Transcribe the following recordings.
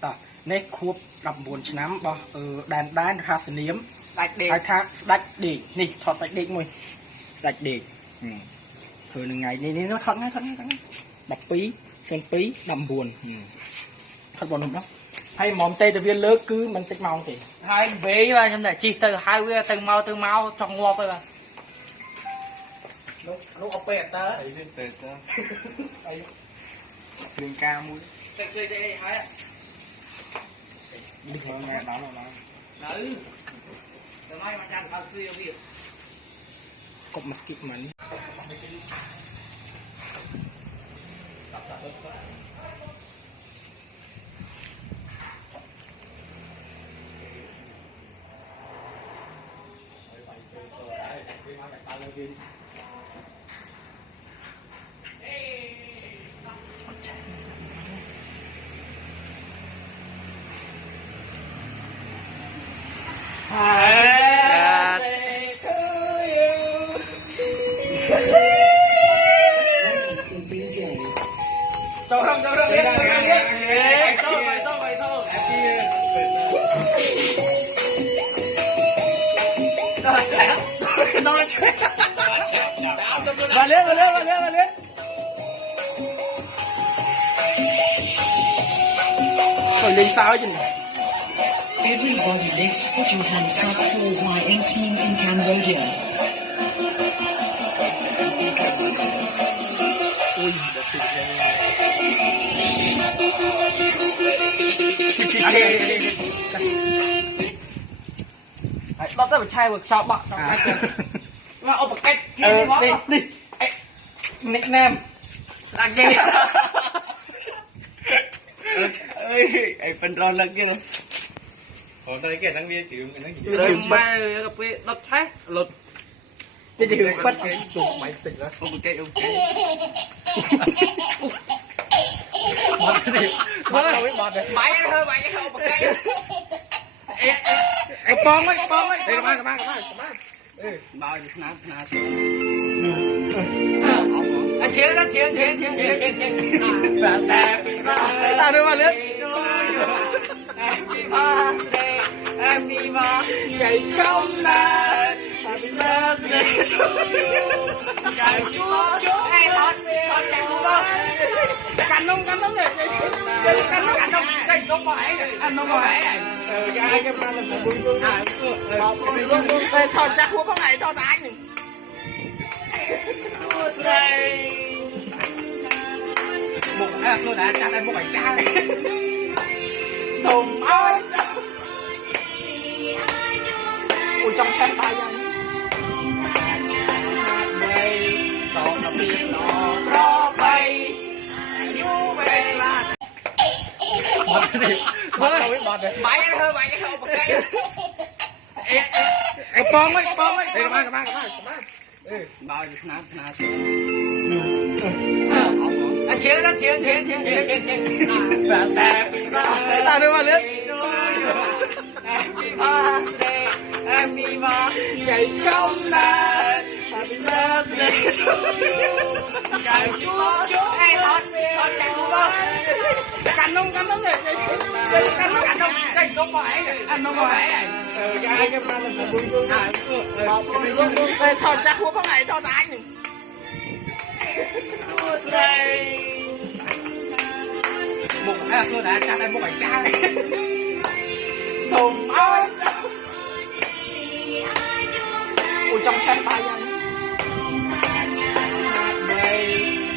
tỏ nét khúc đập buồn chấm bò đàn đàn ra sân niếm Đạch đi. ai thác đạch đi nè thọt đạch đi mùi đạch đi thường ngày này nó thọt ngay đập pí sơn pí đầm buồn thật buồn không đó hay mỏm tê từ viên lớn cứ mình tích mong thì Hai bế mà nhưng mà chỉ từ hai bế từ mau trong ngọt thôi mà. lúc ốc bẹt ta thấy lên tệt ta đường ca mũi Chơi hai. đi nghe đó là Nữ. Từ mai mà chăn tao xưa việc. cột mặt kịp mình Đâu biết. Vậy thôi. nó chết vào lên lên sao chứ Everybody, let's put your hands up for Y18 in Cambodia. ui Nó sẽ phải thay một shop bạc trong cái kia. Mà ôm một cái kia đi món mà. đi nickname Đang gì? ơi ai phân lon lắc kia luôn còn đây cái thằng kia chịu cái nó gì Rồi mai gặp cái đập thái lột. cái gì bắt cái tụi mày tỉnh đó ok bắt đâu biết bọt rồi Mày thôi ôm một cái. bong ấy đây come on Bao nhiêu nát. Anh chiến. ta đưa vào lên Em đi mà ngày trong là Happy birthday to you. Ngày chúc hay thôi chạy luôn đó. Cắn không này. Cắn không đây không phải. Anh không phải. cái ba là vui vui Thôi chắc hút con này cho ta anh. Suốt đây. một tôi đã cha đây một bài cha Thùng ơi. ui trong xe tay anh Sao nó biết nó rõ bay. Như về là. bắt đâu biết bọt rồi Mày thôi ôm một cái. bong ấy đây come on Bao nhiêu nát. Anh chiến. ta đưa vào lên Em đi mà ngày trong là Happy birthday to you. Ngày chúc hay thôi chạy luôn đó. Cắn không này. Cắn không đây không phải. Anh không phải. cái ba là vui vui Thôi chắc hút con này cho ta anh. Suốt đây. một tôi đã cha đây một bài cha Thùng ơi. ui trong xe tay anh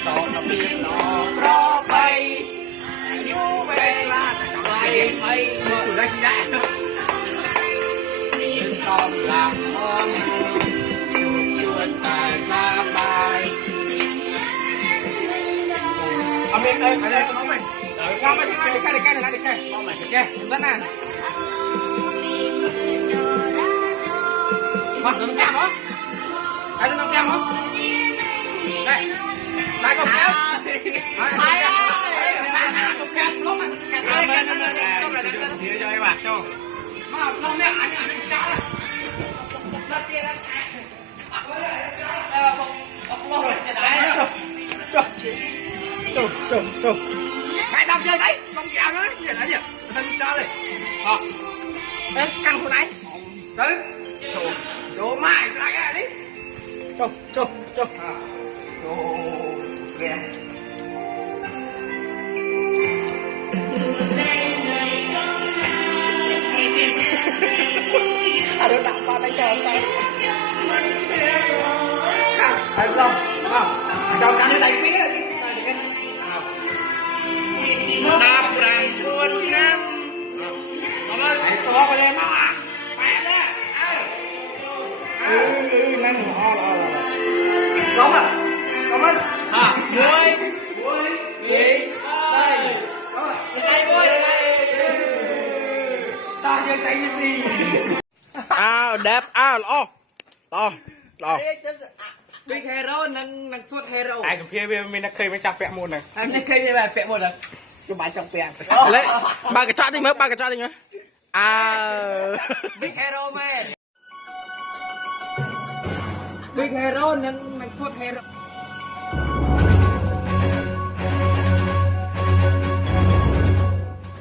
Sao nó biết nó rõ bay. Như về là bay hay tụi đây chỉ đại con làm ơn chuồn tài ra bài. ở bên đây nó mình qua bên cái con mày cái rất nè con đừng cam hả ai đừng cam hả đây đây con cam Mày ơi. con cam lắm here cho các bạn xong mà nó mẹ anh sao Nó kia nó chạy. Bọc lô rồi chạy đại. trời Cái đâm chơi đấy. không chào nữa vậy là gì thân sao đây ê căng hồi nãy tới chỗ mai lại cái đi chô chô chô chỗ kìa được đặt ba tay chờ tay không cho cắn đây biết đi đạp ràng chuồn năm hãy to vào đây mà mẹ đó năn ho có mà muối gì đây đây muối đây ta chưa chạy gì đẹp lo lo Big hero nang suốt hero. ai cũng kia mình đã khơi mới chặt vẹn môn này Anh ấy khơi như là vẽ một rồi. Cho bạn chọc vẹn. lấy ba cái chót đi mới ba cái chót đi mới Big hero man. Big hero nang suốt hero.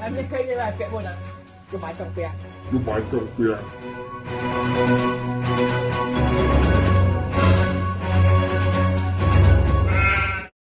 Anh ấy khơi như là vẽ một rồi. Cho bạn chọc vẹn. You might don't be